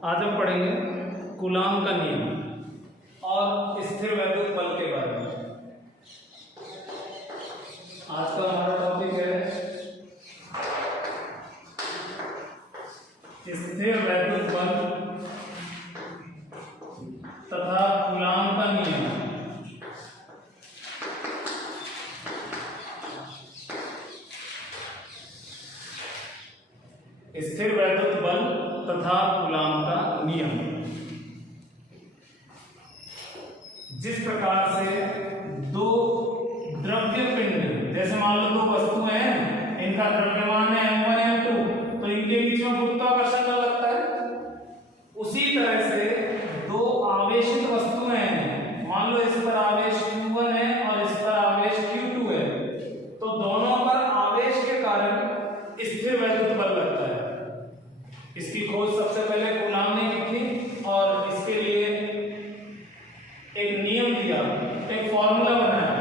आज हम पढ़ेंगे कूलाम का नियम और स्थिर वैद्युत बल के बारे में। आज का हमारा टॉपिक है स्थिर वैद्युत बल तथा कूलाम का नियम। स्थिर वैद्युत बल तथा कूलाम का नियम। जिस प्रकार से दो द्रव्य पिंड, जैसे मान लो दो वस्तुएं हैं, इनका द्रव्यमान है m1 m2, तो इनके बीच में गुरुत्वाकर्षण बल लगता है। उसी तरह से दो आवेशित वस्तुएं हैं, मान लो इस पर आवेश q1 है और इस पर आवेश q2 है, तो दोनों पर आवेश के कारण स्थिर वैद्युत बल लगता है। इसकी खोज सबसे पहले कूलाम ने की थी और इसके लिए एक नियम दिया, एक फॉर्मूला बनाया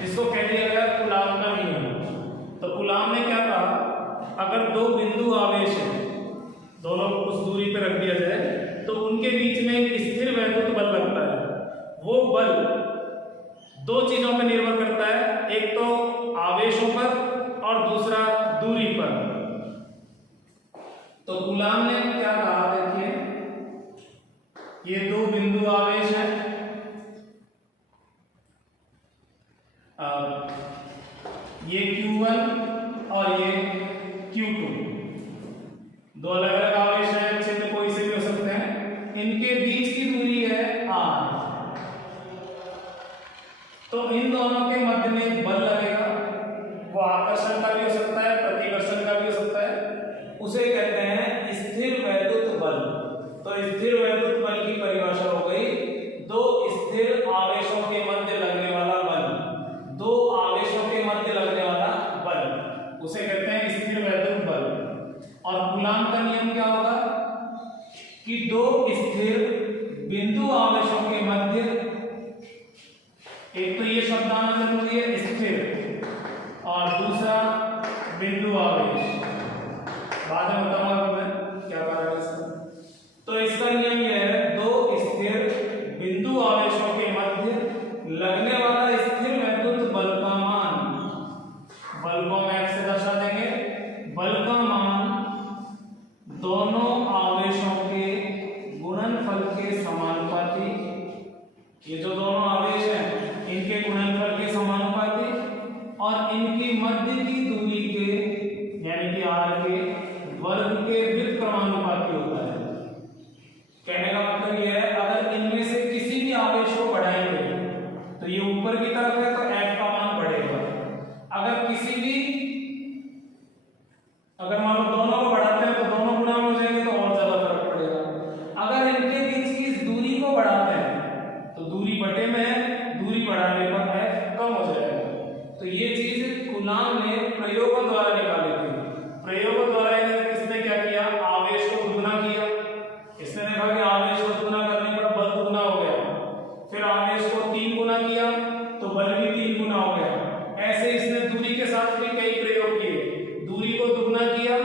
जिसको कह दिया गया कूलाम का नियम। तो कूलाम ने क्या कहा, अगर दो बिंदु आवेश है, दोनों को कुछ दूरी पर रख दिया जाए तो उनके बीच में एक स्थिर वैद्युत बल लगता है। वो बल दो चीजों पर निर्भर करता है, एक तो आवेशों पर और दूसरा दूरी पर। तो कूलाम ने क्या कहा, देखिए ये दो बिंदु आवेश हैं, ये Q1 और ये Q2, दो अलग अलग आवेश हैं, चिन्ह कोई से भी हो सकते हैं। इनके बीच की दूरी है r, तो इन दोनों के मध्य में बल लगेगा। वो आकर्षण का भी हो सकता है, प्रतिकर्षण का भी हो सकता है, उसे कहते हैं स्थिर वैद्युत बल। तो स्थिर वैद्युत बल की परिभाषा हो गई दो स्थिर आवेशों के मध्य लगने वाला बल, दो आवेशों के मध्य लगने वाला बल, उसे कहते हैं स्थिर वैद्युत बल। और कूलाम का नियम क्या होगा कि दो स्थिर बिंदु आवेशों के मध्य, एक तो ये शब्द आना जरूरी है स्थिर, और दूसरा बिंदु आवेश। बाद में बताऊंगा मैं क्या कारण है इसका। तो इसका नियम यह है, दो स्थिर बिंदु आवेशों के मध्य लगने वाला स्थिर वैद्युत बल का मान, बल को हम F से दर्शा देंगे, बल का मान दोनों आवेशों के गुणनफल के समानुपाती, ये जो दोनों आवेश हैं इनके गुणनफल के समानुपाती और इनकी मध्य की दूरी के यानी कि r के वर्ग के व्युत्क्रमानुपाती होता है। कहने का मतलब यह है, अगर इनमें से किसी भी आवेश को बढ़ाएंगे तो ये ऊपर की तरफ है तो F का मान बढ़ेगा। अगर किसी भी, अगर मान लो दोनों को बढ़ाते हैं तो दोनों गुना हो जाएंगे तो और ज्यादा फर्क पड़ेगा। अगर इनके बीच की इस दूरी को बढ़ाते हैं तो दूरी बटे में है, दूरी बढ़ाने पर F कम हो जाएगा। तो ये चीज कूलाम ने प्रयोगों द्वारा निकाली थी। प्रयोगों द्वारा किसने क्या किया, आवेश को दुगना किया। इसने देखा कि आवेश को दुगना करने पर बल दुगना हो गया, फिर आवेश को 3 गुना किया तो बल भी 3 गुना हो गया। ऐसे इसने दूरी के साथ भी कई प्रयोग किए। दूरी को दुगना किया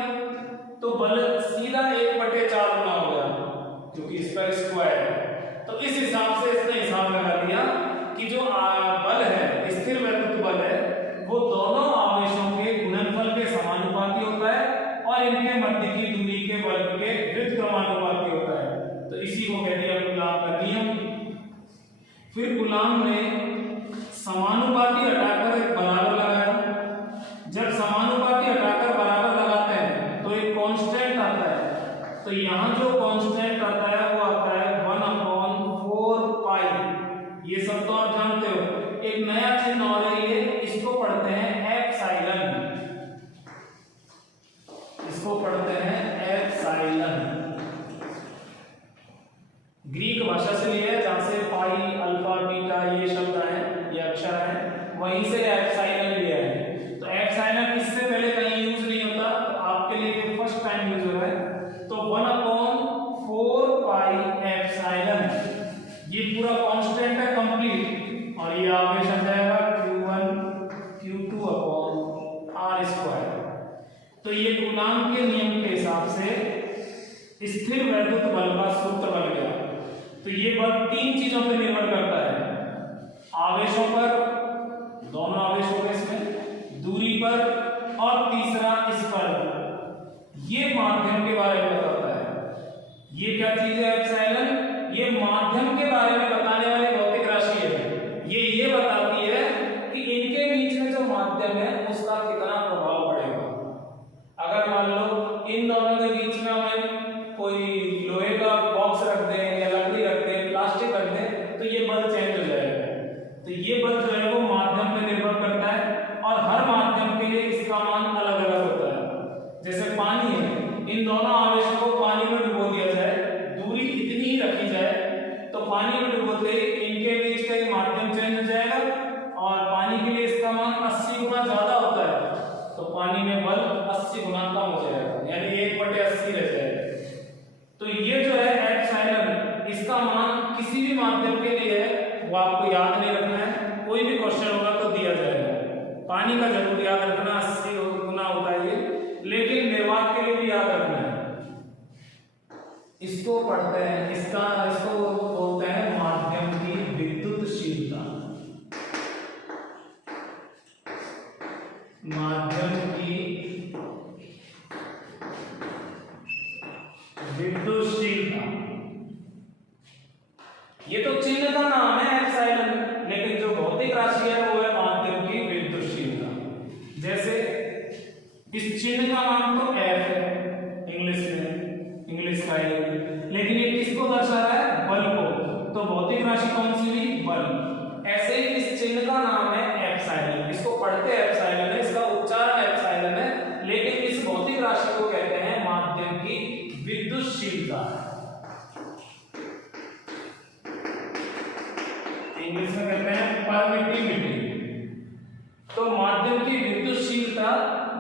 तो बल सीधा 1/4 गुना हो गया, क्योंकि इसका स्क्वायर है। तो इस हिसाब से इसने हिसाब लगा दिया कि जो बल है, स्थिर वैद्युत बल है, वो दोनों आवेशों के गुणनफल के समानुपाती होता है और इनके मध्य की दूरी के वर्ग के व्युत्क्रमानुपाती होता है। तो इसी को कह दिया कूलाम का नियम। फिर कूलाम ने समानुपाती हटाकर एक बराबर लगाया। जब समानुपाती हटाकर बराबर लगाते हैं तो एक कांस्टेंट आता है। तो यहाँ जो कांस्टेंट आता है वो आता है 1/4 पाई। ये सब तो आप जानते हो। एक नया चिन्ह और है, ये इसको पढ़ते हैं एप्सिलॉन, इसको पढ़ते हैं एप्सिलॉन। ग्रीक भाषा से लिया है, जहां से पाई, अल्फा, बीटा ये शब्द आए, ये अक्षर है, वहीं से एप्सिलॉन लिया है। तो एप्सिलॉन इससे पहले कहीं यूज नहीं होता, तो आपके लिए फर्स्ट टाइम यूज हो रहा है। तो 1/4 पाई एप्सिलॉन, ये पूरा कांस्टेंट है कंप्लीट, और ये आवेश आ जाएगा Q1 Q2 अपॉन r²। तो ये कूलाम के नियम के हिसाब स्थिर वैद्युत बल का सूत्र बन गया। तो ये बल तीन चीजों पर निर्भर करता है, आवेशों पर, दोनों आवेश हो गए इसमें, दूरी पर, और तीसरा इस पर, ये माध्यम के बारे में बताता है। ये क्या चीज है एप्सिलॉन? ये माध्यम के बारे में बताने वाली भौतिक राशि है। ये बताती है कि इनके बीच में जो माध्यम है उसका कितना प्रभाव पड़ेगा। अगर मान लो इन दोनों के बीच में हमें कोई लोहे का बॉक्स रख दें या लकड़ी रख दें, प्लास्टिक रख दें, तो ये बल चेंज हो जाएगा। तो ये बल जो है वो माध्यम पे निर्भर करता है और हर माध्यम के लिए इसका मान अलग अलग होता है। जैसे पानी है, इन दोनों आवेशों को पानी में डुबो दिया जाए, दूरी इतनी ही रखी जाए, तो पानी में डुबोते इनके बीच का माध्यम चेंज हो जाएगा और पानी के लिए इसका मान 80 गुना ज्यादा होता है, तो पानी में बल 80 गुना कम हो जाएगा, यानी 1/80 रह जाएगा। तो ये जो है एप्सिलॉन, इसका मान किसी भी माध्यम के लिए है, वो आपको याद नहीं रखना है, कोई भी क्वेश्चन होगा तो दिया जाएगा। पानी का जरूर याद रखना, 80 गुना होता है ये, लेकिन निर्वात के लिए भी याद रखना है। इसको पढ़ते हैं, इसको बोलते हैं माध्यम की विद्युतशीलता। माध्यम की विद्युतशीलता, ये तो चिन्ह का नाम है एप्सिलॉन, लेकिन जो भौतिक राशि है वो है माध्यम की विद्युतशीलता। जैसे इस चिन्ह का नाम तो F है इंग्लिश का है, लेकिन ये किसको दर्शा रहा है? बल को। तो भौतिक राशि कौन सी हुई? बल। ऐसे ही इस चिन्ह का नाम है एप्सिलॉन, इसको पढ़ते एप्सिलॉन है, इसका उच्चारण एप्सिलॉन है, लेकिन इस भौतिक राशि को कहते हैं माध्यम की विद्युतशीलता। इंग्लिश में कहते हैं परमिटिविटी। तो माध्यम की विद्युतशीलता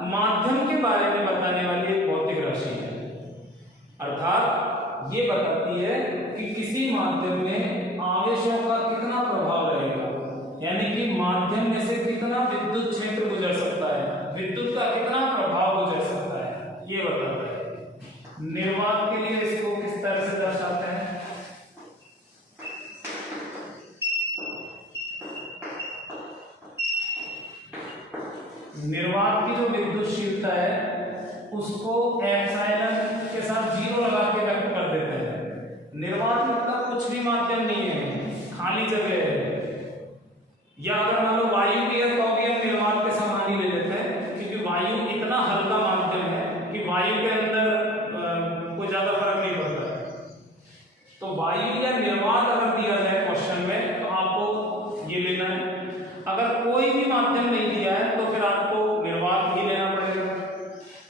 माध्यम के बारे में बताने वाली एक भौतिक राशि है, अर्थात ये बताती है कि किसी माध्यम में आवेशों का कितना प्रभाव रहेगा, यानी कि माध्यम में से कितना विद्युत क्षेत्र गुजर सकता है, विद्युत का कितना प्रभाव गुजर सकता है, ये बताता है। निर्वात के लिए इसको किस तरह से दर्शाते हैं? निर्वात की जो विद्युतशीलता है उसको एप्सिलॉन के साथ 0 लगा के व्यक्त कर देते हैं। निर्वात मतलब कुछ भी माध्यम नहीं है, खाली जगह है। या अगर मान लो वायु की है तो भी हम निर्वात के समान ही ले लेते हैं, क्योंकि वायु इतना हल्का माध्यम है कि वायु के अंदर कोई ज्यादा फर्क नहीं पड़ता है। तो वायु या निर्वात अगर दिया जाए क्वेश्चन में तो आपको ये लेना है। अगर कोई भी माध्यम नहीं दिया है तो फिर आपको निर्वात ही लेना पड़ेगा।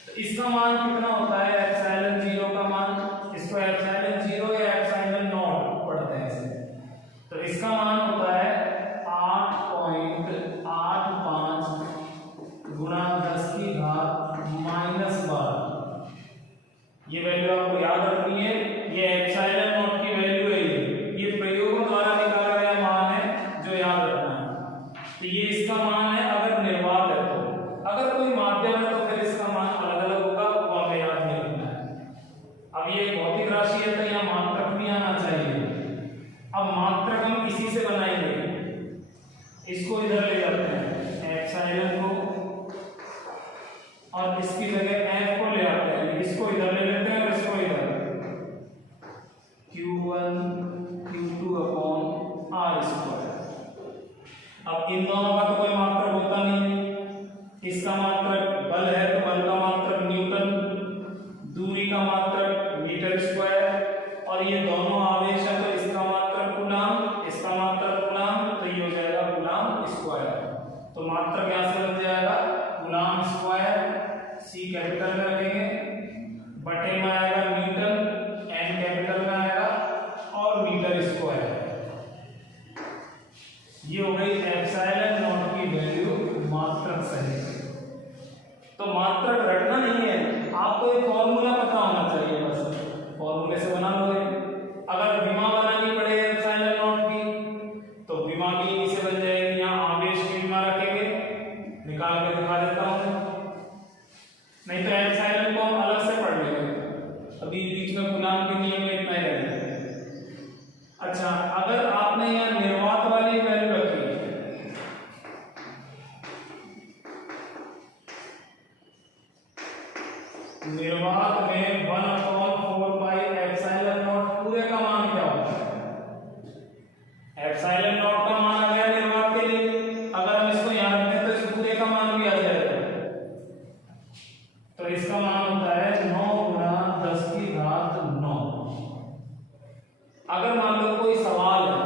तो इसका मान कितना होता है? एप्सिलॉन 0 का मान, इसको एप्सिलॉन 0 या एप्सिलॉन नॉट पढ़ते हैं इसे। तो इसका मान होता है 8.85 गुणा 10⁻⁻12। ये वैल्यू आपको याद रखनी है, ये एप्सिलॉन नॉट की वैल्यू है, ये प्रयोगों द्वारा निकाला गया मान है जो याद रखना है। तो ये इसका मान है अगर निर्वात है तो, अगर कोई माध्यम है तो फिर इसका मान अलग अलग होगा, वो हमें याद नहीं रखना है। अब ये भौतिक राशि है तो यहाँ मात्रक भी आना चाहिए। अब मात्रक हम इसी से बनाएंगे, इसको इधर ले जाते हैं एप्सिलॉन को, और इसकी जगह F को ले आते हैं, इसको इधर ले लेते हैं और इसको इधर, Q1 Q2/r²। अब इन दोनों का तो कोई मात्रक होता नहीं, इसका मात्रक बल है तो बल का मात्रक न्यूटन, दूरी का मात्रक मीटर स्क्वायर, और ये दोनों आवेश है तो इसका मात्रक कूलम, इसका मात्रक कूलम, तो ये हो जाएगा कूलम स्क्वायर। तो मात्रक यहां से बन जाएगा कूलम स्क्वायर, C कैपिटल में रखेंगे, बटे में आएगा न्यूटन, N कैपिटल में आएगा, और मीटर स्क्वायर। ये हो गई एप्सिलॉन नॉट की वैल्यू मात्रक सही। तो मात्रक रटना नहीं है, आपको एक फॉर्मूला पता होना चाहिए, बस फॉर्मूले से बना लोगे। अगर अगर मान लो कोई सवाल है,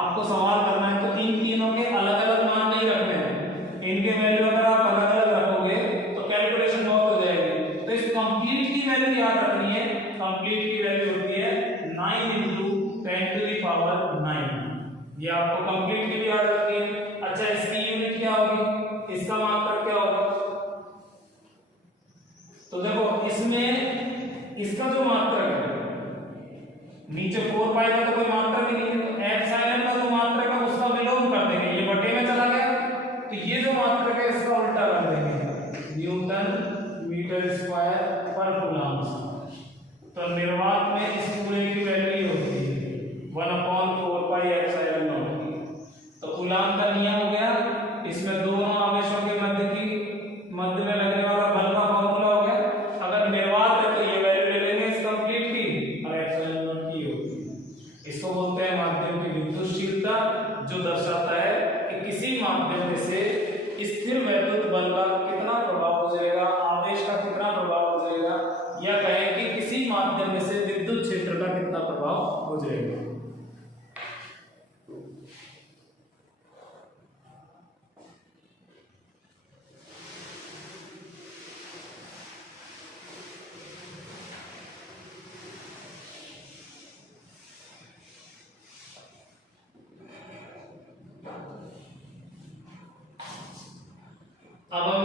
आपको सवाल करना है, तो इन तीनों के अलग अलग मान नहीं रखने हैं, इनके वैल्यू अगर आप अलग अलग रखोगे तो कैलकुलेशन बहुत हो जाएगी। तो इस कंप्लीट की वैल्यू याद रखनी है। कंप्लीट की वैल्यू होती है 9 × 10⁹ ये आपको कंप्लीट की भी याद रखनी है। अच्छा, इसकी यूनिट क्या होगी, इसका मात्रक क्या होगा? तो देखो इसमें इसका जो मात्रक है, नीचे 4 पाई का तो कोई मात्रक ही नहीं है, तो एप्सिलॉन का जो मात्रक है उसका विलोम कर देंगे, ये बटे में चला गया, तो ये जो मात्रक है इसका उल्टा कर देंगे, न्यूटन मीटर स्क्वायर पर कूलम्ब। तो निर्वात में इस पूरे की वैल्यू होती है 1/4 पाई एप्सिलॉन नॉट। तो कूलम्ब का नियम हो गया, इसमें दोनों आवेशों के मध्य में लगने वाला बल का फॉर्मूला हो गया। अगर निर्वात है तो ये वैल्यू ले लेंगे इस कंप्लीट की और एप्सिलॉन नॉट की होगी। इसको बोलते हैं माध्यम की विद्युतशीलता, जो दर्शाता है कि किसी माध्यम में से स्थिर वैद्युत बल का कितना प्रभाव हो जाएगा, आवेश का कितना प्रभाव हो जाएगा, या कहें कि किसी माध्यम में से विद्युत क्षेत्र का कितना प्रभाव हो जाएगा। अब हम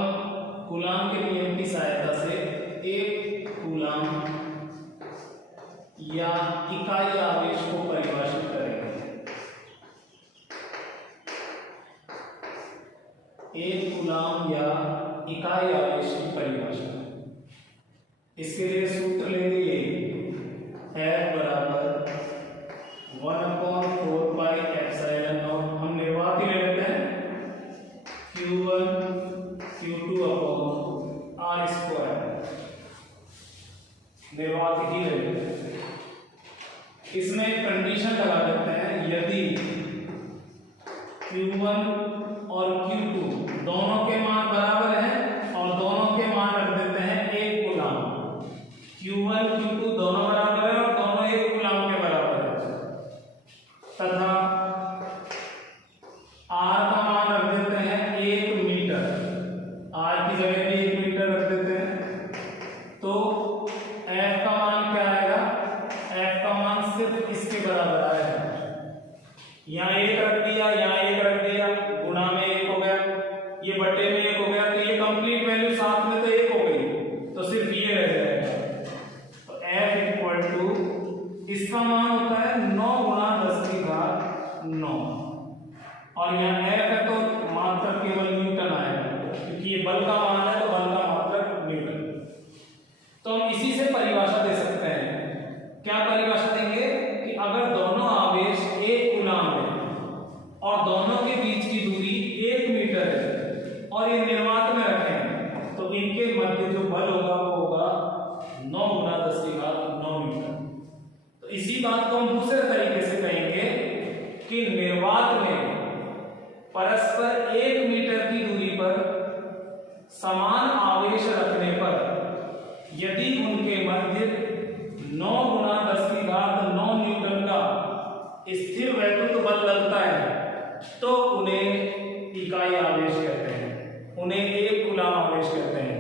कूलम्ब के नियम की सहायता से एक कूलम्ब या इकाई आवेश को परिभाषित करेंगे। एक कूलम्ब या इकाई आवेश की परिभाषा, इसके लिए सूत्र ले लिए F बराबर 1/4 पाई एप्सिलॉन नॉट, हम निर्वात ही ले लेते हैं, Q1 Q2/r², निर्वात ही ले लेते हैं। इसमें एक कंडीशन लगा देते हैं, यदि Q1 और Q2 दोनों के मान बराबर हैं और दोनों के मान रख देते हैं 1 कूलम्ब, Q1 Q2 दोनों बराबर है और दोनों 1 कूलम्ब के बराबर है, तथा R का मान रख देते हैं 1 मीटर, R की जगह भी 1 मीटर रख देते हैं, तो F का मान क्या आएगा? F का मान सिर्फ इसके बराबर आएगा, यहाँ 1 रख दिया, यहाँ 1 रख दिया, गुणा में 1 हो गया, ये बटे में 1 हो गया, तो ये कंप्लीट वैल्यू साथ में तो 1 हो गई, तो सिर्फ ये रह जाएगा। तो F = इसका मान होता है 9 × 10⁹ और यहाँ F है तो मात्रक केवल न्यूटन आएगा, क्योंकि ये बल का मान है तो बल का मात्रक न्यूटन। तो हम इसी से परिभाषा दे सकते हैं। क्या परिभाषा देंगे कि अगर दोनों आवेश 1 कूलम्ब है और दोनों के बीच की दूरी 1 मीटर है और ये निर्वात में रखें, तो इनके मध्य जो बल होगा वो होगा 9 × 10⁹ मीटर। तो इसी बात को हम दूसरे तरीके से कहेंगे कि निर्वात में परस्पर 1 मीटर की दूरी पर समान आवेश रखने पर यदि उनके मध्य 9 × 10⁹ न्यूटन का स्थिर वैद्युत बल लगता है, तो उन्हें इकाई आवेश कहते हैं, उन्हें 1 कूलम्ब आवेश कहते हैं।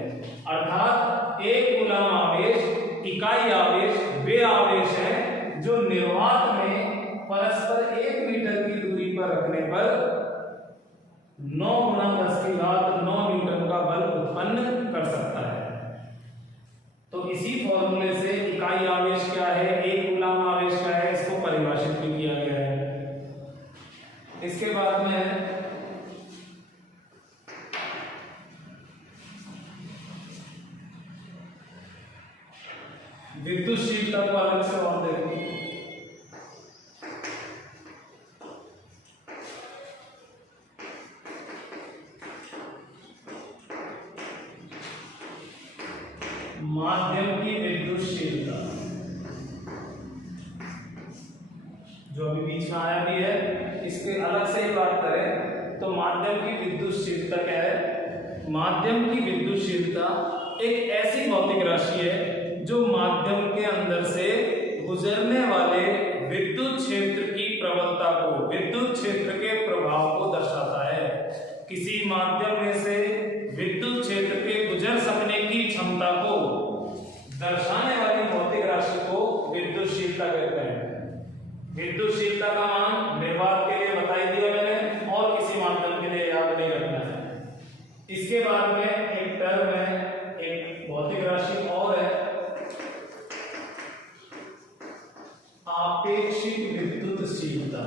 अर्थात 1 कूलम्ब आवेश, इकाई आवेश वे आवेश हैं जो निर्वात में परस्पर 1 मीटर की दूरी पर रखने पर 9 × 10⁹ न्यूटन का बल उत्पन्न कर सकता है। तो इसी फॉर्मूले से इकाई आवेश क्या है, 1 कूलम्ब आवेश क्या है, इसको परिभाषित भी किया गया है। इसके बाद में विद्युतशीलता को अलग से और देखो। माध्यम की विद्युतशीलता जो अभी बीच में आया भी है, इसके अलग से ही बात करें तो माध्यम की विद्युतशीलता क्या है? माध्यम की विद्युतशीलता एक ऐसी भौतिक राशि है जो माध्यम के अंदर से गुजरने वाले विद्युत किसी माध्यम में से विद्युत क्षेत्र के गुजर सकने की क्षमता को दर्शाने वाली भौतिक राशि को विद्युतशीलता कहते हैं। विद्युतशीलता का मान निर्वात के लिए बताई दिया मैंने, और किसी माध्यम के लिए याद नहीं रखना है। इसके बाद में एक टर्म है, एक भौतिक राशि और है, आपेक्षिक विद्युतशीलता।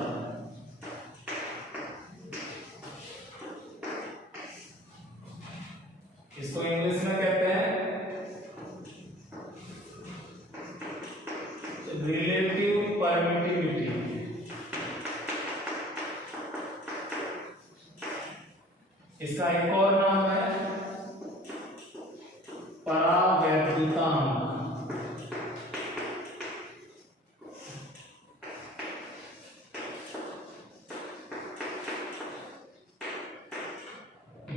इसको इंग्लिश में कहते हैं रिलेटिव परमिटिविटी। इसका एक और नाम है परावैद्युतांक।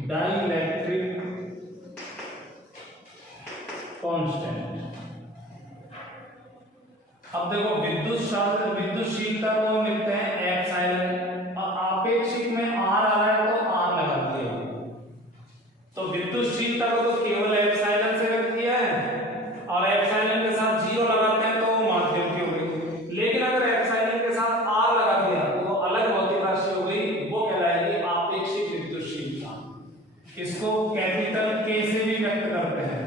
Dielectric constant. अब देखो विद्युतशीलता को मिलते हैं एप्सिलॉन, और आपेक्षिक में आर आ रहा है तो आर लगा दिया। तो विद्युतशीलता को तो केवल एप्सिलॉन से व्यक्त किया है, और एप्सिलॉन के साथ 0 लगाते हैं तो वो माध्यम की हो गई। लेकिन अगर एप्सिलॉन के साथ आर लगा दिया तो वो अलग भौतिक राशि हो गई, वो कहलाएगी आपेक्षिक विद्युतशीलता। इसको कैपिटल के से भी व्यक्त करते हैं।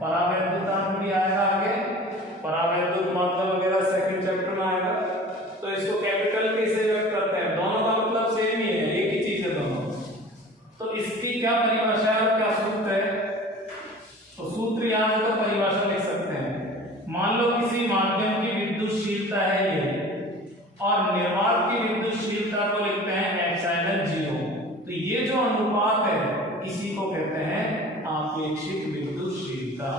परावैद्युतांक भी आएगा आगे, परावैद्युत माध्यम वगैरह सेकंड चैप्टर में आएगा। तो इसको कैपिटल के से व्यक्त करते हैं। दोनों का मतलब सेम ही है, एक ही चीज है दोनों। तो इसकी क्या परिभाषा है और क्या सूत्र है? तो सूत्र याद है तो परिभाषा लिख सकते हैं। मान लो किसी माध्यम की विद्युतशीलता है ये, और निर्वात की विद्युतशीलता को लिखते हैं एप्सिलॉन 0। तो ये जो अनुपात है इसी को कहते हैं आपेक्षिक विद्युतशीलता।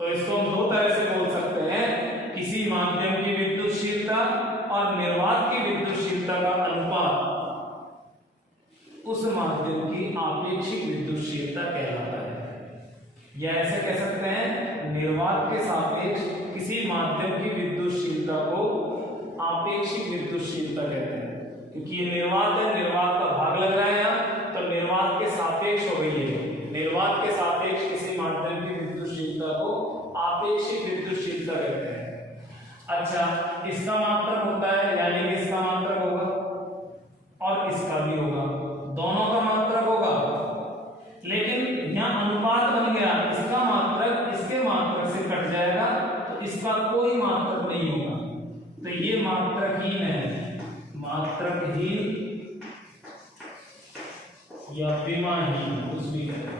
तो इसको हम दो तरह से बोल सकते हैं, किसी माध्यम की विद्युतशीलता और निर्वात की विद्युतशीलता का अनुपात उस माध्यम की आपेक्षिक विद्युतशीलता कहलाता है। या ऐसे कह सकते हैं, निर्वात के सापेक्ष किसी माध्यम की विद्युतशीलता को आपेक्षिक विद्युतशीलता कहते हैं। क्योंकि ये निर्वात है, निर्वात का भाग लग रहा है यहाँ, तो निर्वात के सापेक्ष हो गई है। निर्वात के सापेक्ष किसी माध्यम की विद्युतशीलता को आपेक्षिक विद्युतशीलता कहते हैं। अच्छा, इसका मात्रक होता है, यानी कि इसका मात्रक होगा और इसका भी होगा, दोनों का मात्रक होगा। लेकिन यहाँ अनुपात बन गया, इसका मात्रक इसके मात्रक से कट जाएगा, तो इसका कोई मात्रक नहीं होगा। तो ये मात्रकहीन है, मात्रकहीन या विमाहीन, कुछ भी करें,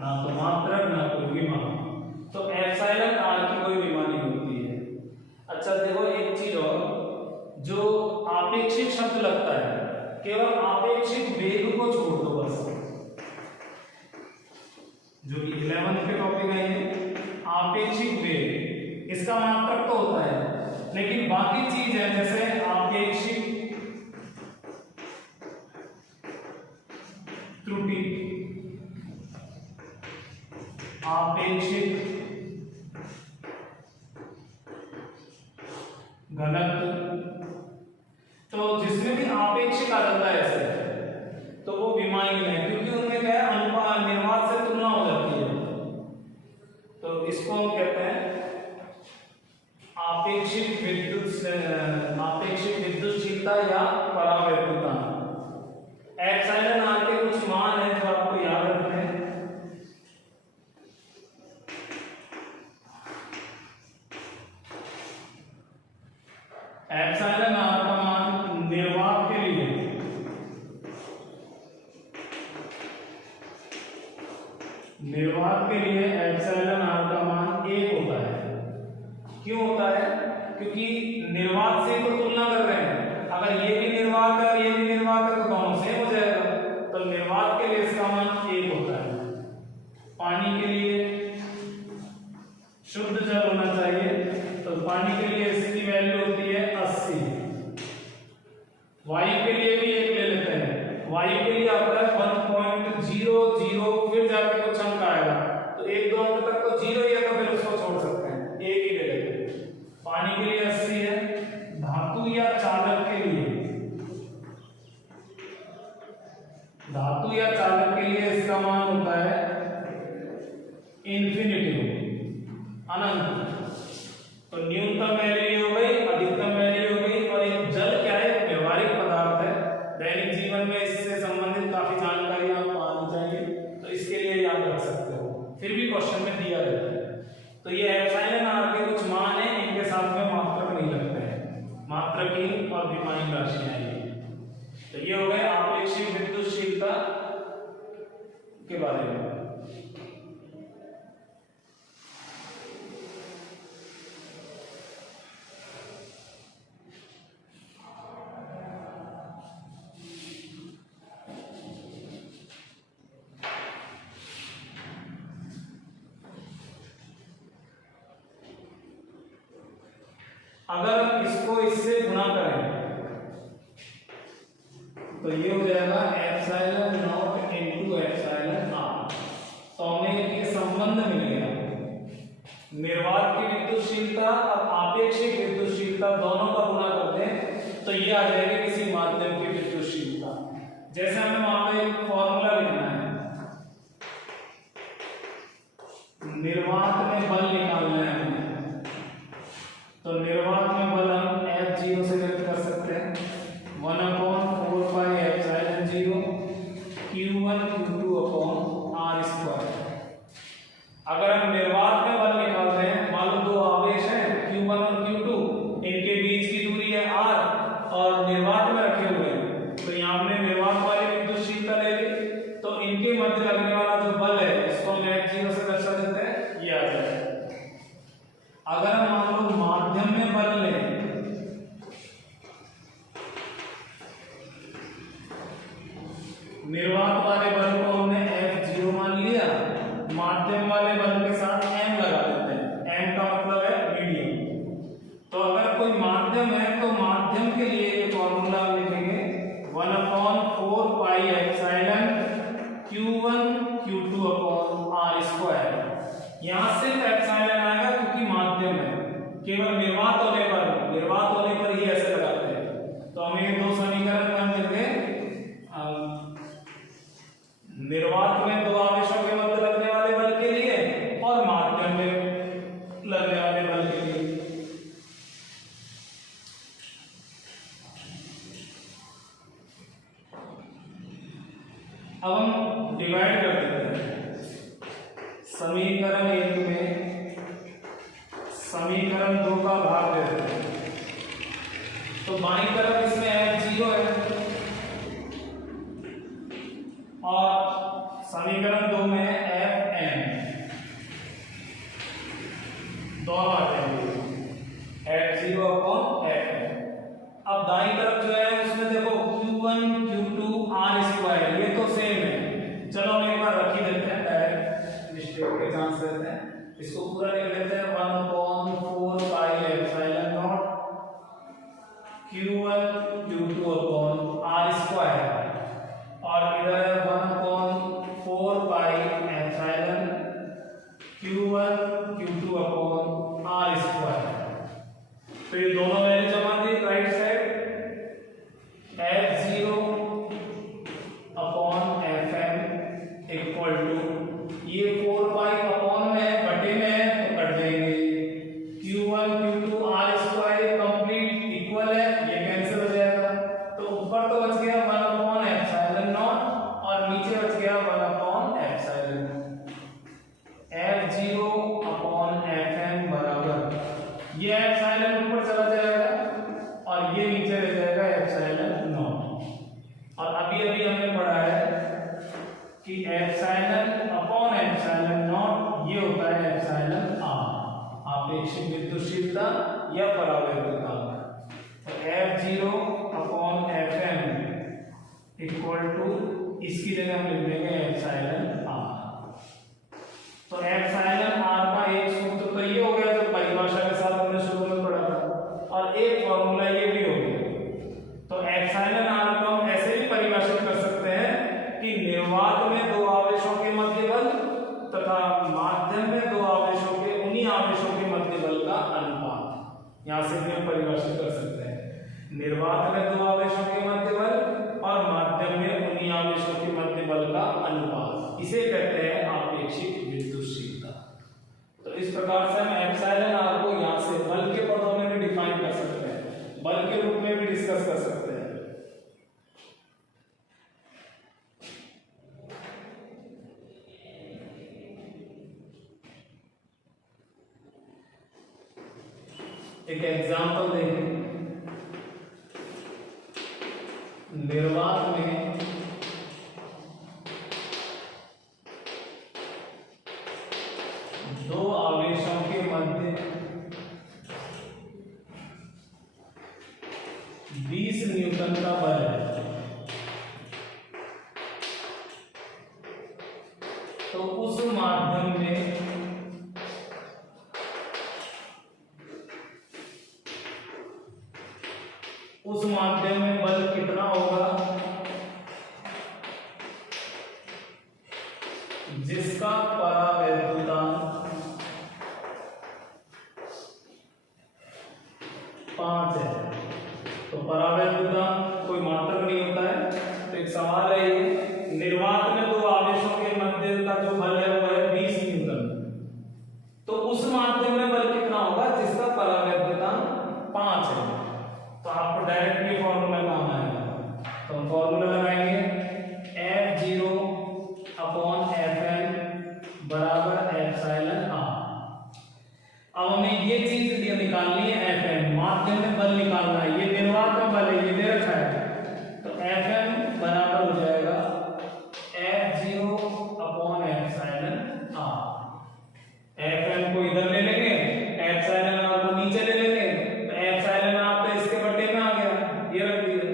ना तो मात्रक ना कोई विमा। तो एप्सिलॉन आर की कोई विमा नहीं होती है। अच्छा देखो एक चीज और, जो आपेक्षिक शब्द लगता है, केवल आपेक्षिक वेग को छोड़ दो बस, जो कि 11th के टॉपिक है ये आपेक्षिक वेग, इसका मात्रक तो होता है, लेकिन बाकी चीज है जैसे आपेक्षिक त्रुटि, आपेक्षिक घनत्व, तो जिसमें भी आपेक्षिक आ जाता है ऐसे, तो वो विमाहीन है, क्योंकि उनमें क्या है, अनुपात निर्वात से तुलना हो जाती है। तो इसको हम कहते हैं आपेक्षिक विद्युतशीलता या परावैद्युतांक। एप्सिलॉन आर के कुछ मान हैं जो आपको याद रखने हैं। एप्सिलॉन आर का मान निर्वात के लिए एप्सिलॉन आर का मान 1 होता है। क्यों होता है? क्योंकि निर्वात से तो तुलना कर रहे हैं, अगर ये भी निर्वात है और ये भी निर्वात है तो दोनों सेम हो जाएगा। तो निर्वात के लिए इसका मान 1 होता है। पानी के लिए शुद्ध जल होना चाहिए, तो पानी के लिए इसकी वैल्यू होती है 80। वायु के लिए भी 1 ले लेते हैं, वायु के लिए आता है 1.00, फिर जाके कुछ अंक आएगा, तो 1-2 अंक तक तो 0 ही है, तो फिर उसको छोड़ सकते हैं, 1 ही ले लेते हैं। पानी के लिए 80 है। धातु या चालक के लिए तो न्यूनतम वैल्यू हो गई, अधिकतम वैल्यू हो गई। और एक जल क्या है, व्यवहारिक पदार्थ है, दैनिक जीवन में इससे संबंधित काफी जानकारी आपको आनी चाहिए, तो इसके लिए याद रख सकते हो, फिर भी क्वेश्चन में दिया रहता है। तो ये एप्सिलॉन आर के कुछ मान है, इनके साथ में मात्रक नहीं लगते हैं, मात्रकीय और विमायन राशियां ये। तो ये हो गए आपेक्षिक विद्युतशीलता के बारे में। अगर हम इसको इससे गुणा करें तो ये हो जाएगा epsilon not into epsilon r. तो हमें ये संबंध मिल गया, निर्वात की विद्युतशीलता और आपेक्षिक विद्युतशीलता दोनों का गुणा करते हैं तो ये आ जाएगा किसी माध्यम की विद्युतशीलता। जैसे हमें वहां पे एक फॉर्मूला लिखना है, निर्वात में बल निकालना है हमें, तो निर्वात में बल हम F0 से व्यक्त कर सकते हैं 1/4 pi epsilon 0 Q1 Q2 upon R square. अगर हम निर्वात में बल निकाल रहे हैं, मान लो दो आवेश हैं Q1 और Q2, इनके बीच की दूरी है R और निर्वात में रखे हुए हैं, तो यहाँ हमने निर्वात वाली विद्युतशीलता ले ली, तो इनके मध्य लगने वाला जो बल है इसको हम F0 से दर्शा देते हैं, ये आ जाएगा। अगर हम मान लो माध्यम में बल लें, निर्वात वाले बल को हमने F0 मान लिया, माध्यम वाले बल के साथ m लगा देते हैं, m का मतलब है मीडियम। तो अगर कोई माध्यम है तो माध्यम के लिए ये फॉर्मूला लिखेंगे 1/4 pi epsilon Q1 Q2 upon R square. यहां सिर्फ एप्सिलॉन आएगा क्योंकि माध्यम है, केवल निर्वात होने पर ही ऐसे लगाते हैं। तो हमें ये दो समीकरण बन मिल गए, निर्वात में दो आवेशों के मध्य लगने वाले बल के लिए और माध्यम में लगने वाले बल के लिए। अब हम डिवाइड कर देते हैं, समीकरण 1 में समीकरण 2 का भाग देते हैं, तो बाईं तरफ इसमें F0 है और समीकरण 2 में Fm, दोनों आ जाएंगे F0 अपॉन Fm। अब दाईं तरफ जो है उसमें देखो Q1 Q2 R स्क्वायर, ये तो सेम है, चलो हम एक बार रख ही देते हैं, डायरेक्ट मिस्टेक के चांस रहते हैं, इसको पूरा लिख लेते हैं 1/4 pi epsilon not Q1 Q2 upon R square, और इधर है 1/4 pi epsilon Q1 Q2 upon R square. तो ये दोनों वैल्यू जमा दी right side, F0 upon Fm equal to, ये 4 पाई अपॉन में बटे में है तो कट जाएंगे, Q1 Q2 R square complete equal है, ये कैंसिल हो जाएगा, तो ऊपर तो बच गया 1/एप्सिलॉन नॉट और नीचे बच गया 1/एप्सिलॉन। F0 अपॉन Fm बराबर, ये एप्सिलॉन ऊपर चला जाएगा और ये नीचे रह जाएगा एप्सिलॉन नॉट। और अभी हमने पढ़ा है कि एप्सिलॉन अपॉन एप्सिलॉन नॉट ये होता है एप्सिलॉन आर, आपेक्षिक विद्युतशीलता या परावर्तकांक। तो F0 upon Fm equal to, इसकी जगह हम लिख देंगे एप्सिलॉन आर। तो एप्सिलॉन आर का एक सूत्र तो ये हो गया जो परिभाषा के साथ हमने शुरू में पढ़ा था, और एक फॉर्मूला ये भी हो गया। तो एप्सिलॉन आर को हम ऐसे भी परिभाषित कर सकते हैं कि निर्वात में दो आवेशों के मध्य बल तथा माध्यम में दो आवेशों के, उन्हीं आवेशों के मध्य बल का अनुपात, यहां से भी हम परिभाषित कर सकते हैं, निर्वात में दो आवेशों के मध्य बल और माध्यम में उन्हीं आवेशों के मध्य बल का अनुपात, इसे कहते हैं आपेक्षिक विद्युतशीलता। तो इस प्रकार से हम एप्सिलॉन आर को यहां से बल डिस्कस कर सकते हैं। एक एग्जांपल देखें, निर्वात में दो आवेशों के मध्य 20 न्यूटन का बल है, तो उस माध्यम में बल कितना होगा जिसका परावैद्युतांक 5 है। तो परावैद्युतांक कोई मात्रक नहीं होता है। तो एक सवाल है, ये निर्वात में दो आवेशों के मध्य का जो बल है वो है 20 न्यूटन, तो उस माध्यम में बल कितना होगा जिसका परावैद्युतांक 5 है। तो आपको डायरेक्ट ये फॉर्मूला काम आएगा। तो हम फॉर्मूला लगाएंगे F0 अपॉन Fn बराबर एप्सिलॉन r। अब हमें ये चीज निकालनी है, Fn माध्यम में बल निकालना है। ये निर्वात में बल है, ये दे रखा है। तो Fn बराबर हो जाएगा F0 upon epsilon r। Fn को इधर ले लेंगे, एप्सिलॉन r को नीचे ले लेंगे, तो एप्सिलॉन r तो इसके बटे में आ गया, ये रख दिया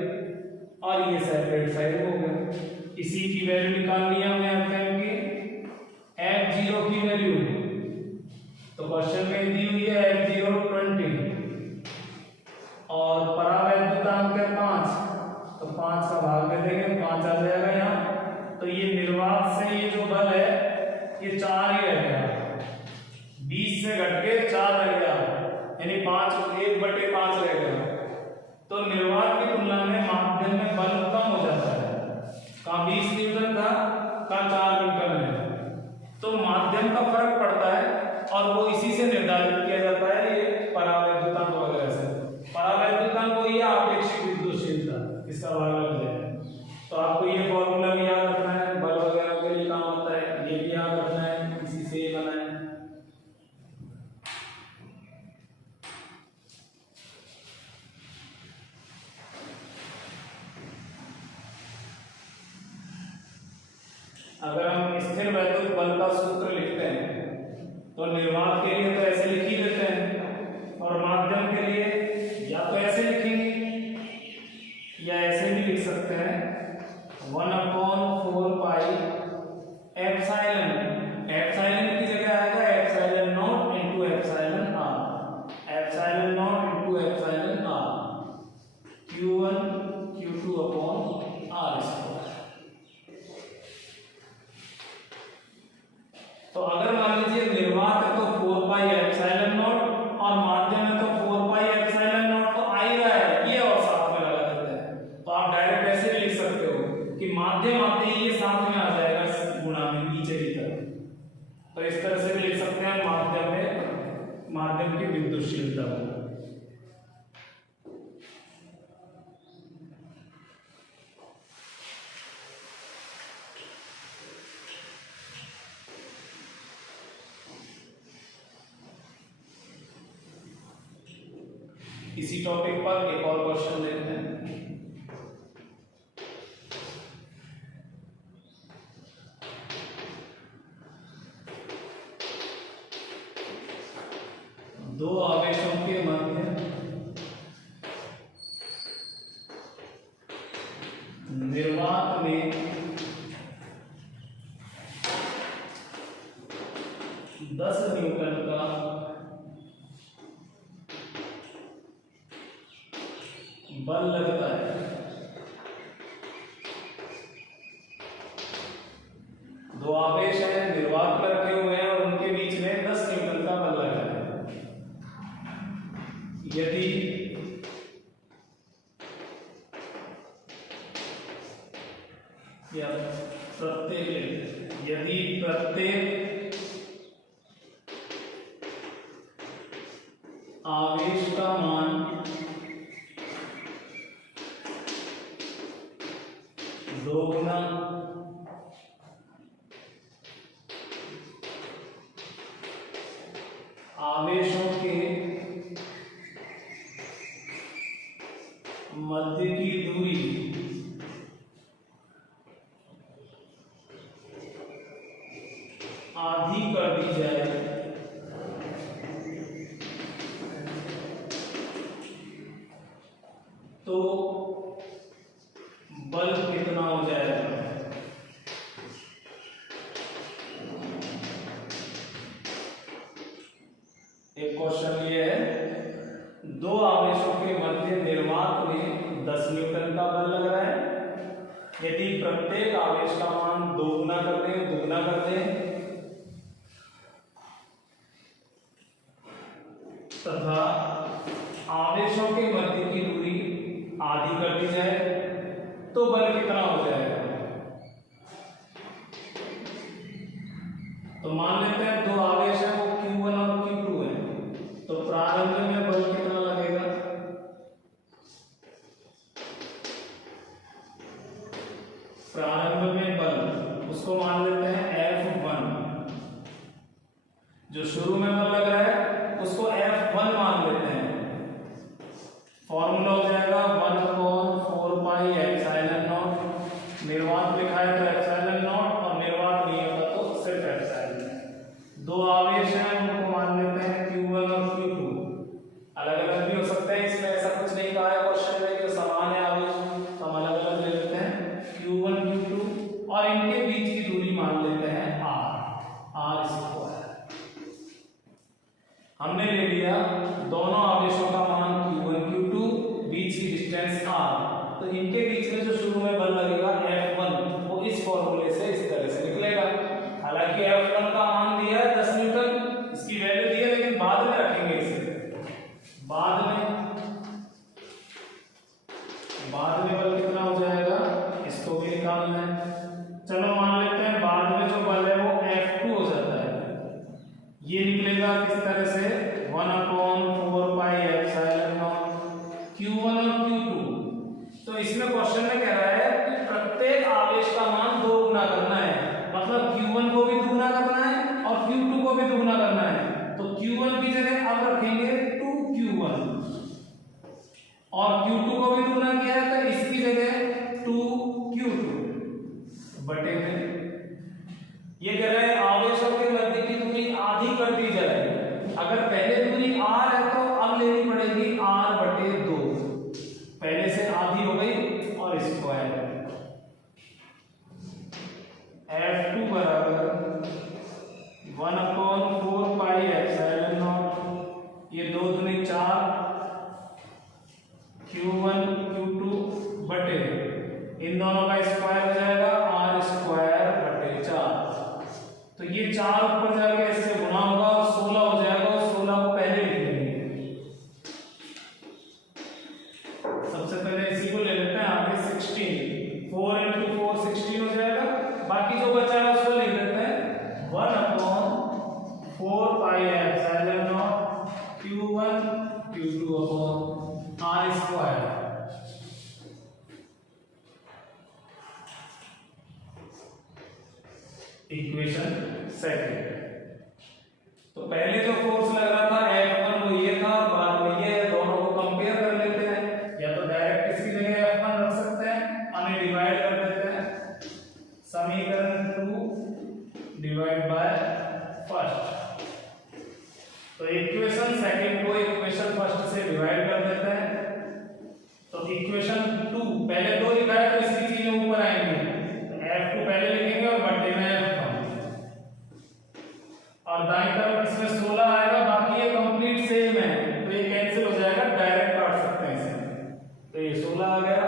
और ये सेपरेट साइड हो गया। इसी की वैल्यू निकालनी है हमें Fn की, F0 की वैल्यू तो क्वेश्चन में दी हुई है F0 20 और परावैद्युतांक है 5, तो 5 का भाग कर देंगे, 5 आ जाएगा यहाँ। तो ये निर्वात से ये जो बल है ये 4 ही रह गया, 20 से घट के 4 रह गया, यानी 1/5 रह गया। तो निर्वात की तुलना में माध्यम में बल कम हो जाता है। कहाँ 20 न्यूटन था, कहाँ 4 न्यूटन है। तो माध्यम का फर्क पड़ता है और वो इसी से निर्धारित किया जाता है, ये परावैद्युतांक वगैरह से। परावैद्युतांक को ये आपेक्षिक विद्युतशीलता, इसका भाग लग जाए। तो आपको ये फॉर्मूला भी याद रखना है, बल वगैरह के लिए काम आता है, ये भी याद रखना है, इसी से ये बना है। अगर हम स्थिर वैद्युत बल का सूत्र लिखते हैं तो निर्वात के लिए तो ऐसे लिख ही देते हैं, और माध्यम के लिए या तो ऐसे लिखेंगे या ऐसे भी लिख सकते हैं 1/4 पाई एप्सिलॉन। एप्सिलॉन की जगह आएगा epsilon not into epsilon r, epsilon not into epsilon r, q1 q2 upon r²। तो अगर मान लीजिए निर्वात है तो 4 पाई एप्सिलॉन नॉट और माध्यम है तो 4 पाई एप्सिलॉन नॉट, तो आ ही रहा है ये और साथ में लगा देते हैं। तो आप डायरेक्ट ऐसे भी लिख सकते हो कि माध्यम आते ही ये साथ में आ जाएगा इस गुणा में नीचे की तरफ। तो इस तरह से भी लिख सकते हैं माध्यम में, माध्यम की विद्युतशीलता। इसी टॉपिक पर एक और क्वेश्चन देखते हैं। दो आवेशों के मध्य निर्वात में 10 न्यूटन का बल लगता है। दो आवेश हैं, निर्वात में रखे हुए हैं और उनके बीच में 10 न्यूटन का बल लगा है। यदि प्रत्येक आवेश का मान मध्य की दूरी आधी कर दी जाए तो बल कितना हो जाएगा। एक क्वेश्चन ये है, दो आवेशों के मध्य निर्वात में 10 न्यूटन का बल लग रहा है। यदि प्रत्येक आवेश का मान दोगुना कर दें तथा आवेशों के मध्य की दूरी आधी कर दी जाए तो बल कितना हो जाएगा। तो मान लेते हैं दो आवेश है, वो Q1 और Q2 है, तो प्रारंभ में बल कितना लगेगा। प्रारंभ में बल उसको मान लेते हैं F1, जो शुरू में बल लग रहा है उसको F1 मान लेते हैं। फॉर्मूला हो जाएगा 1/4 पाई एप्सिलॉन नॉट। निर्वात लिखा है तो एप्सिलॉन नॉट, और निर्वात नहीं होता तो सिर्फ एप्सिलॉन। दो आवेश हैं उनको मान लेते हैं Q1 और Q2। अलग अलग भी हो सकते हैं, इसमें ऐसा कुछ नहीं कहा है क्वेश्चन में कि समान है आवेश, तो हम अलग अलग ले लेते हैं Q1 Q2, और इनके बीच की दूरी मान लेते हैं R स्क्वायर। हमने ले लिया दोनों आवेशों का मान Q1 Q2, बीच की डिस्टेंस R, तो इनके बीच में जो शुरू में बल लगेगा F1 वो इस फॉर्मूले से इस तरह से निकलेगा। हालांकि F1 का मान दिया है 10 न्यूटन, इसकी वैल्यू दी है, लेकिन बाद में रखेंगे इसे। बाद में बल कितना हो जाएगा इसको भी निकालना है। चलो मान लेते हैं बाद में जो बल है वो F2 हो जाता है। ये निकलेगा किस तरह से 1/4 पाई एप्सिलॉन नॉट Q1 और Q2। तो इसमें क्वेश्चन में कह रहा है कि प्रत्येक आवेश का मान दो गुना करना है, मतलब Q1 को भी दुगुना करना है और Q2 को भी दुगुना करना है। तो Q1 की जगह अब रखेंगे 2Q1, और Q2 को भी दुगुना किया है तो इसकी जगह 2Q2 बटे में। ये कह रहे हैं आवेशों के मध्य की दूरी आधी कर दी जाए। अगर पहले दूरी R है तो अब लेनी पड़ेगी R/2, पहले से आधी हो गई और स्क्वायर। F2 बराबर 1/4 पाई एप्सिलॉन नॉट, ये 2 दूनी 4 Q1 Q2 बटे इन दोनों का स्क्वायर हो जाएगा R²/4। तो ये 4 ऊपर जाके इससे गुना होगा और 16 हो जाएगा, और 16 को पहले लिख लेंगे। सबसे पहले इसी को ले लेते हैं, आगे 16, 4 × 4 16 हो जाएगा। बाकी जो बचा है उसको लिख लेते हैं 1/4 pi epsilon not Q1 Q2 R²। Equation second. तो पहले जो फोर्स लग रहा था F1 वो ये था, बाद में ये, दोनों को कंपेयर कर लेते हैं। या तो डायरेक्ट इसकी जगह F1 रख सकते हैं, हमें डिवाइड कर देते हैं। समीकरण 2 डिवाइड बाय फर्स्ट। तो इक्वेशन सेकंड को इक्वेशन फर्स्ट से डिवाइड कर देते हैं। तो इक्वेशन 2 पहले 2 लिखा है तो इसकी चीजें ऊपर आएंगी। F2 पहले लिखेंगे और बटे में और दाईं तरफ इसमें 16 आएगा, बाकी ये कंप्लीट सेम है तो ये कैंसिल हो जाएगा, डायरेक्ट काट सकते हैं इसे। तो ये 16 आ गया,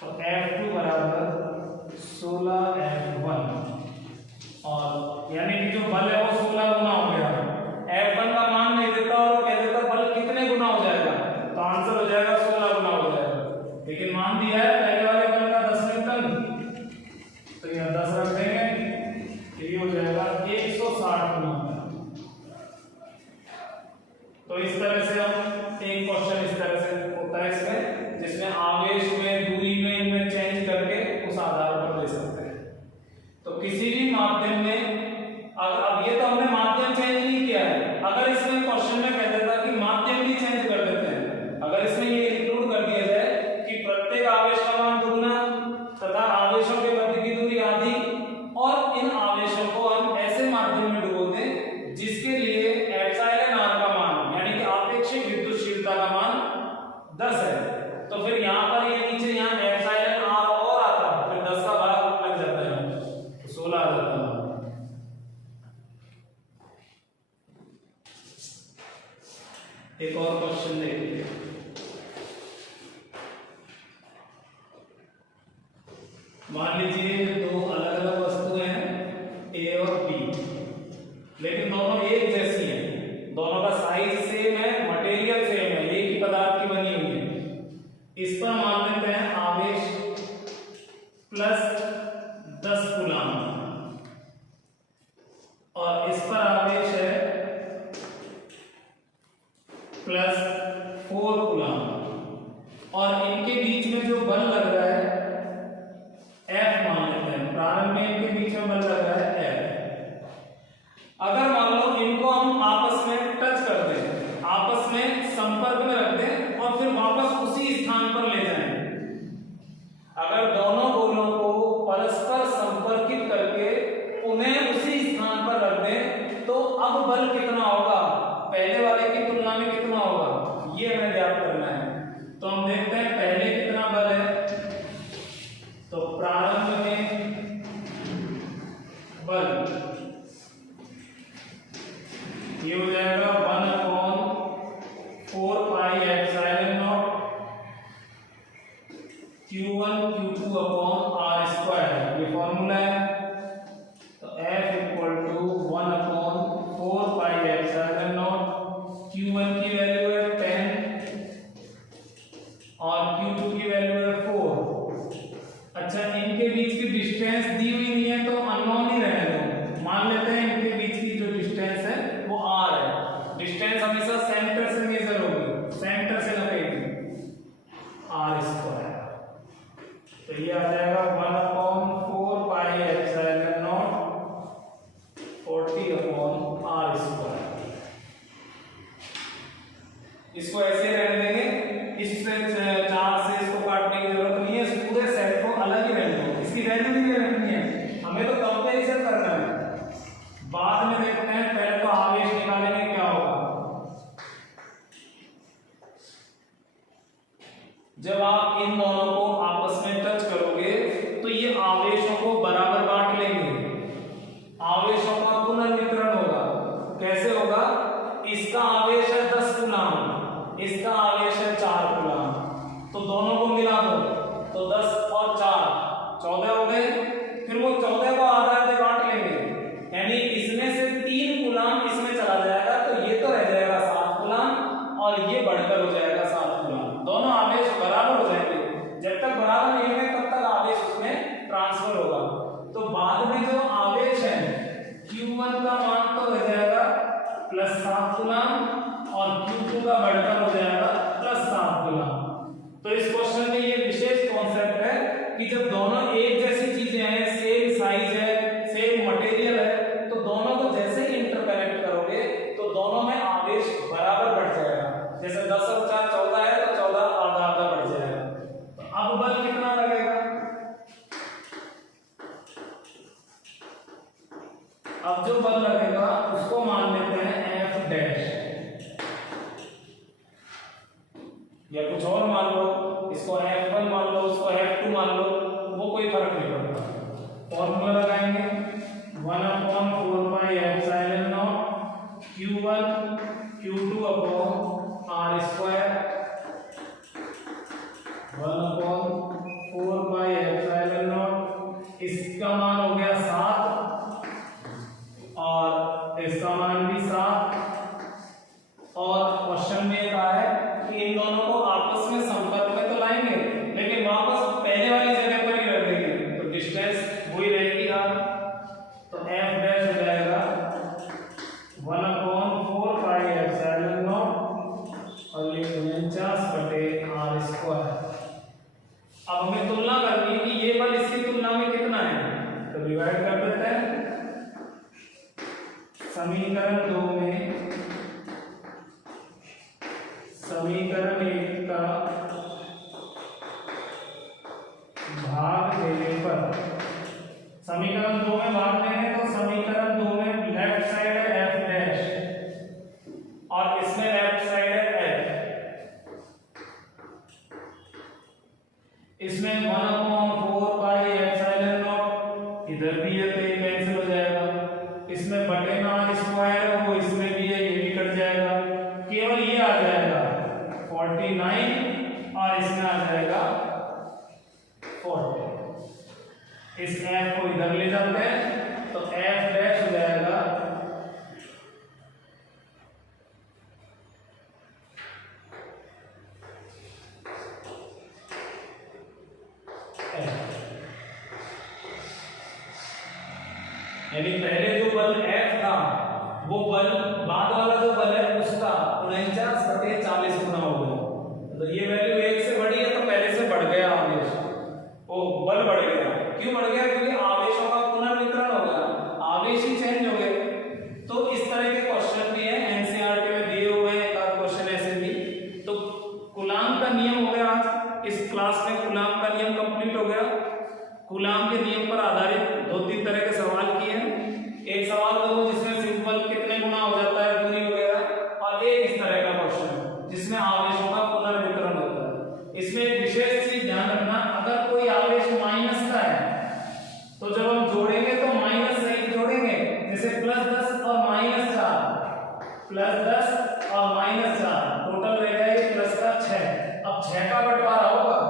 तो F2 बराबर 16 F1, और यानी कि जो बल है वो 16 गुना हो गया। F1 का मान नहीं देता और कह देता बल कितने गुना हो जाएगा, तो आंसर हो जाएगा 16 गुना हो जाएगा। लेकिन मान दिया है पहले वाले बल का 10 न्यूटन, तो यहाँ 10 रख देंगे, ये हो जाएगा 160 गुना। तो इस तरह से हम एक क्वेश्चन इस तरह से होता है इसमें, जिसमें आवेश में दूरी में इनमें चेंज करके उस आधार पर ले सकते हैं। तो किसी भी माध्यम में अब ये तो हमने माध्यम चेंज नहीं किया है, अगर इसमें क्वेश्चन में कह देता कि माध्यम भी चेंज कर देते हैं, अगर इसमें ये इंक्लूड कर दिया जाए 10 है, तो फिर यहाँ पर ये नीचे यहाँ एप्सिलॉन आर और आता, फिर 10 का भाग लग जाता है, तो 16 आ जाता है। एक और क्वेश्चन देखिए, मान लीजिए दो अलग अलग वस्तुएं हैं ए और बी, लेकिन दोनों एक जैसी हैं, दोनों का साइज सेम है, मटेरियल सेम है, एक ही पदार्थ की बनी हुई है। इस पर मान लेते हैं आवेश प्लस 10 कूलम और इस पर आवेश है प्लस 4 कूलम, और इनके बीच में जो बल लग रहा है F मान लेते हैं, प्रारंभ में इनके बीच में बल लग रहा है F। अगर मान लो इनको हम आपस में टच कर दें, आपस में संपर्क में रख दें और फिर वापस उसी स्थान पर ले जाएं, अगर दोनों गोलों को परस्पर संपर्कित करके उन्हें उसी स्थान पर रख दें, तो अब बल कितना होगा, पहले वाले की तुलना में कितना होगा, ये हमें ज्ञात करना है। तो हम देखते हैं पहले कितना बल है, तो प्रारंभ में बल ये हो जाएगा 1/4 pi epsilon not Q1 Q2 upon R square, ये फॉर्मूला है। तो F equal to 1/4 pi epsilon not, Q1 की वैल्यू है 10 और Q2 की वैल्यू है 4। अच्छा, इनके बीच की डिस्टेंस दी हुई नहीं है तो अननोन ही रहने दो, मान लेते हैं इनके बीच की जो डिस्टेंस है वो r है। डिस्टेंस हमेशा सेंटर से मेजर होगी, सेंटर से लगेगी r स्क्वायर, तो ये आ जाएगा 1/4 pi epsilon not 40/r square. इसको ऐसे रहने देंगे, इससे 4 से इसको काटने की जरूरत नहीं है, इस पूरे सेट को अलग ही रहने दो, इसकी वैल्यू नहीं रखनी है, हमें तो कंपैरिजन करना है, बाद में देखते हैं, पहले तो आवेश निकालेंगे क्या होगा। जब आप इन दोनों को आपस में टच करोगे तो ये आवेशों को बराबर बांट लेंगे, आवेशों का पुनर्वितरण होगा। कैसे होगा, इसका आवेश है 10 कूलम, इसका आवेश है 4 कूलम, तो दोनों को मिला दो, तो 10 और 4 14 हो गए, फिर वो 14 को आधा आधे बांट लेंगे, यानी इसमें से 3 कूलम इसमें चला जाएगा, तो ये तो रह जाएगा 7 कूलम और ये बढ़कर हो जाएगा 7 कूलम। दोनों आवेश बराबर हो जाएंगे, जब तक बराबर नहीं होंगे तब तक आवेश उसमें ट्रांसफर होगा। तो बाद में जो आवेश है Q1 का मान तो रह जाएगा प्लस 7 कूलम और Q2 का बढ़कर हो जाएगा प्लस 7 कूलम। तो इस क्वेश्चन में ये विशेष कॉन्सेप्ट है कि जब दोनों एक जैसी चीजें हैं, सेम साइज है, सेम मटेरियल है, तो दोनों को जैसे ही इंटरकनेक्ट करोगे तो दोनों में आवेश बराबर बढ़ जाएगा। जैसे 10 और 4 14 है तो 14 आधा आधा बढ़ जाएगा। तो अब बल कितना लगेगा, अब जो बल लगेगा उसको मान लेते हैं F डैश, या कुछ और मान लो, इसको F1 मान लो, इसको F2 मान लो, वो कोई फर्क नहीं पड़ता। फॉर्मूला लगाएंगे 1/4 pi epsilon not Q1 Q2 upon R square, 1/4 pi epsilon not, इसका मान हो गया 7 और इसका मान भी 7। और क्वेश्चन में कहा है कि इन दोनों को आपस में संपर्क में तो लाएंगे, लेकिन वापस पहले वाली जगह पर ही रख देंगे, तो डिस्टेंस वही रहेगी r। तो F डैश हो जाएगा 1/4 पाई एप्सिलॉन नॉट और ये 49/r स्क्वायर। अब हमें तुलना करनी है कि ये बल इसकी तुलना में कितना है, तो डिवाइड कर देते हैं। समीकरण 2 में समीकरण 1 का भाग देने पर, समीकरण 2 में भाग देंगे तो समीकरण 2 में लेफ्ट साइड है F डैश और इसमें लेफ्ट साइड है F, इसमें 1/4πε0 इधर भी है तो ये कैंसिल हो जाएगा। इसमें बटे में आर स्क्वायर है वो इसमें भी है, ये भी कट जाएगा, केवल ये आ जाएगा 49 और इसमें आ जाएगा 40। इस f को इधर ले जाते हैं तो f डैश हो जाएगा यानी पहले जो बल F था वो बल बाद वाला जो बल है उसका 49/40 गुना हो गया। तो ये वैल्यू 1 से बढ़ी है तो पहले से बढ़ गया आवेश, वो बल बढ़ गया। क्यों बढ़ गया? क्योंकि आवेशों का पुनर्वितरण हो गया, आवेश ही चेंज हो गए। तो इस तरह के क्वेश्चन भी है एनसीईआरटी में दिए हुए हैं, एक आध क्वेश्चन ऐसे भी। तो कूलाम का नियम हो गया, आज इस क्लास में कूलाम का नियम कंप्लीट हो गया। कूलाम के नियम पर आधारित 2-3 तरह के सवाल किए हैं। एक सवाल देखो जिसमें सिंपल कितने गुना हो जाता है दूरी वगैरह, और एक इस तरह का क्वेश्चन जिसमें आवेशों का पुनर्वितरण होता है। इसमें एक विशेष चीज ध्यान रखना, अगर कोई आवेश माइनस का है तो जब हम जोड़ेंगे तो माइनस सहित जोड़ेंगे, जैसे +10 और -4, +10 और -4 टोटल रहेगा ये प्लस का 6। अब 6 का बंटवारा होगा,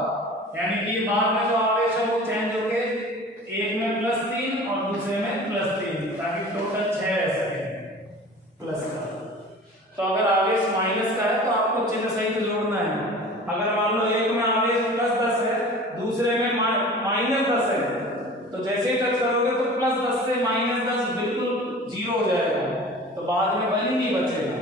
यानी कि बाद में जो आवेश है वो चेंज होके एक में +3 और दूसरे में +3, ताकि टोटल 6 रह सके प्लस का। तो अगर आवेश माइनस का है तो आपको चिन्ह सहित जोड़ना है। अगर मान लो एक में आवेश +10 है, दूसरे में -10 है, तो जैसे ही टच करोगे तो +10 से -10 बिल्कुल 0 हो जाएगा, तो बाद में बल ही नहीं बचेगा।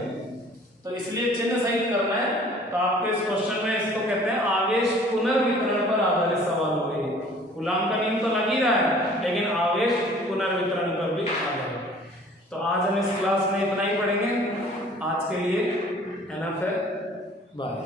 तो इसलिए चिन्ह सहित करना है। तो आपके इस क्वेश्चन में इसको कहते हैं आवेश पुनर्वितरण पर आधारित सवाल हो गए। कूलाम का नियम तो लग ही रहा है, लेकिन आवेश पुनर्वितरण पर भी आ जाएगा। तो आज हम इस क्लास में इतना ही पढ़ेंगे। आज के लिए एनफ है, बाय।